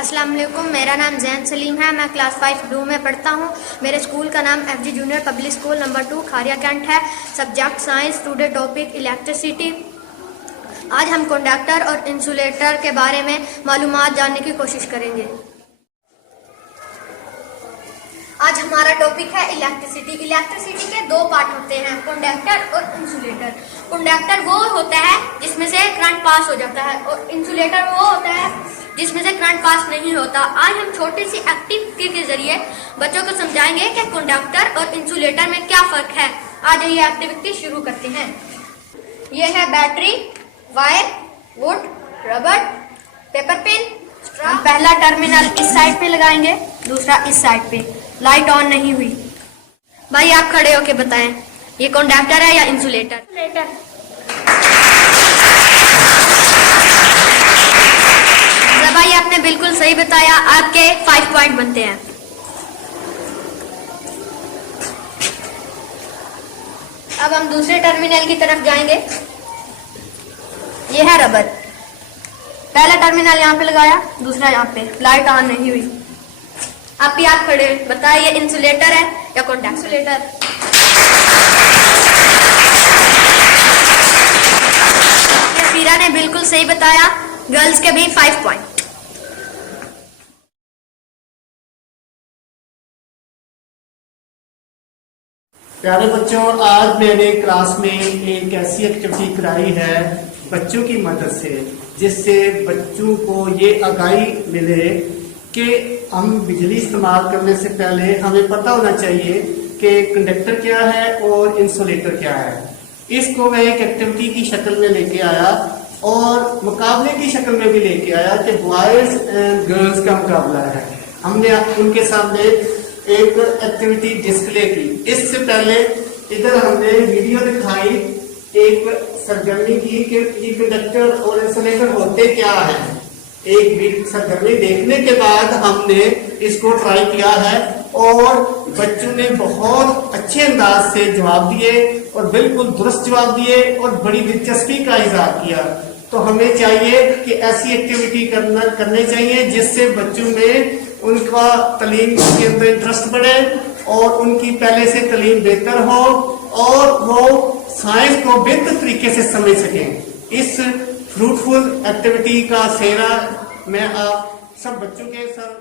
अस्सलाम वालेकुम, मेरा नाम जैन सलीम है। मैं क्लास 5 ब्लू में पढ़ता हूँ। मेरे स्कूल का नाम FG junior public school number 2 Kharian cantt है। Subject science, today topic electricity. आज हम कंडक्टर और इंसुलेटर के बारे में मालूमात जानने की कोशिश करेंगे। आज हमारा टॉपिक है इलेक्ट्रिसिटी। इलेक्ट्रिसिटी के दो पार्ट होते हैं, कंडक्टर और इंसुलेटर। कंडक्टर वो होता है जिसमें से करंट पास हो जाता है और इंसुलेटर वो होता है जिसमें से करंट पास नहीं होता। आज हम छोटी सी एक्टिविटी के जरिए बच्चों को समझाएंगे कि कंडक्टर और इंसुलेटर में क्या फर्क है। आज ये एक्टिविटी शुरू करते हैं। ये है battery, wire, would, rubber, paper pin. हम पहला टर्मिनल इस साइड पे लगाएंगे, दूसरा इस साइड पे। लाइट ऑन नहीं हुई। भाई आप खड़े होके बताएं, ये कंडक्टर है या इंसुलेटर? भाई आपने बिल्कुल सही बताया। आपके 5 पॉइंट बनते हैं। अब हम दूसरे टर्मिनल की तरफ जाएंगे। ये है रबर। पहला टर्मिनल यहाँ पे लगाया, दूसरा यहाँ पे। लाइट ऑन नहीं हुई। आप भी आप खड़े बताइए, ये इंसुलेटर है या कंडक्टर? फीरा ने बिल्कुल सही बताया। गर्ल्स के भी 5 पॉइंट। प्यारे बच्चों, आज मैंने क्लास में एक ऐसी एक्टिविटी कराई है बच्चों की मदद से, जिससे बच्चों को ये आगाही मिले कि हम बिजली इस्तेमाल करने से पहले हमें पता होना चाहिए कि कंडक्टर क्या है और इंसुलेटर क्या है। इसको मैं एक एक्टिविटी की शक्ल में लेके आया और मुकाबले की शक्ल में भी लेके आया कि बॉयज एंड गर्ल्स का मुकाबला है। हमने उनके सामने एक एक्टिविटी डिस्प्ले की। इससे पहले इधर हमने वीडियो दिखाई, एक सरगर्मी की कि ये कंडक्टर और इंसुलेटर होते क्या है। एक सरगर्मी देखने के बाद हमने इसको ट्राई किया है और बच्चों ने बहुत अच्छे अंदाज से जवाब दिए और बिल्कुल दुरुस्त जवाब दिए और बड़ी दिलचस्पी का इजहार किया। तो हमें चाहिए कि ऐसी एक्टिविटी करने चाहिए जिससे बच्चों में उनका तालीम के अंदर इंटरेस्ट बढ़े और उनकी पहले से तालीम बेहतर हो और वो साइंस को बेहतर तरीके से समझ सकें। इस फ्रूटफुल एक्टिविटी का सेहरा मैं आप सब बच्चों के साथ